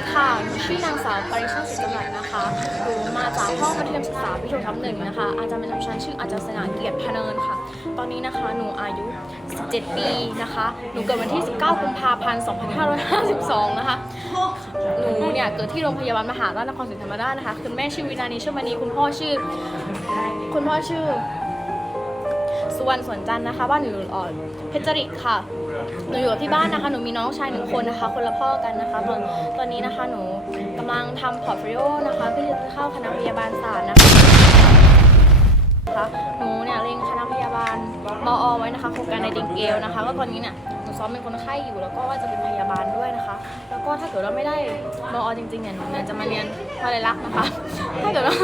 ดีค่ะหนูชื่อนางสาวปริชาติศิษย์จำหลัดนะคะหนูมาจากห้องมัธยมศึกษาพิทยทับหนึ่งนะคะอาจารย์ประจำชั้นชื่ออาจารย์สง่าเกียรติพเนินค่ะตอนนี้นะคะหนูอายุ17ปีนะคะหนูเกิดวันที่19กุมภาพันธ์2552นะคะหนูเนี่ยเกิดที่โรงพยาบาลมหาราชนครศรีธรรมราชนะคะคุณแม่ชื่อวินานีชื่อมณีคุณพ่อชื่อสุวรรณสวนจันทร์นะคะบ้านอยู่เพชรจริตค่ะหนูอยู่กับที่บ้านนะคะหนูมีน้องชาย1คนนะคะคนละพ่อกันนะคะตอนนี้นะคะหนูกำลังทำพอร์ตโฟลิโอนะคะเพื่อจะเข้าคณะพยาบาลศาสตร์นะคะหนูเนี่ยเรียนคณะพยาบาลมอไว้นะคะโครงการในติงเกลนะคะก็ตอนนี้เนี่ยหนูซ้อมเป็นคนไข้อยู่แล้วก็ว่าจะเป็นพยาบาลด้วยนะคะแล้วก็ถ้าเกิดเราไม่ได้มอจริงๆเนี่ยหนูจะมาเรียนวลัยลักษณ์นะคะถ้าเกิดว่า